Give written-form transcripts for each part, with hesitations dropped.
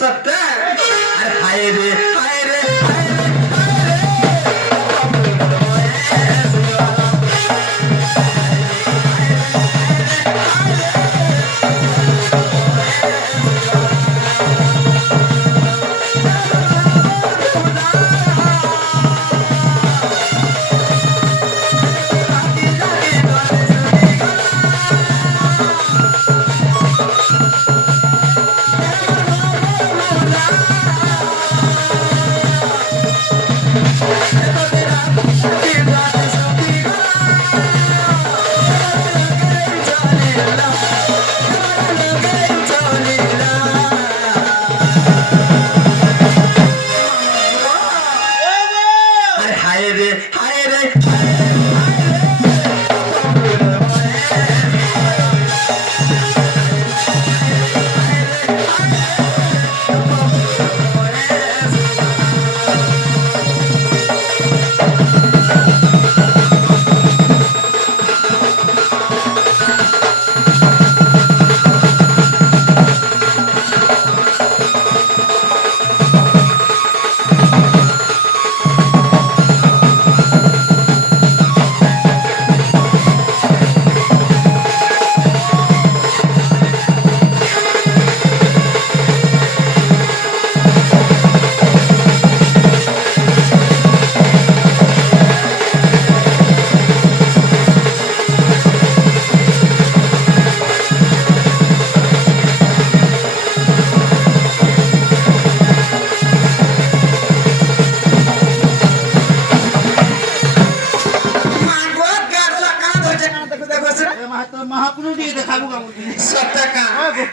सत्य अरे हाय रे हाय रे महापुरुष देखालू का सत्य का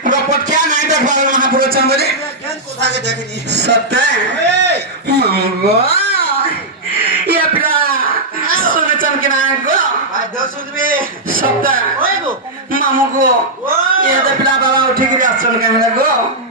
प्रॉपर क्या नहीं देख पावे महापुरुष मध्ये ज्ञान कोठा के देखनी सत्य मंगो ये अपना सोने चमकीना गो आज 10 में सत्य ओए गो मामू गो ये तो पिला बाबा उठी गिरी आसन के गो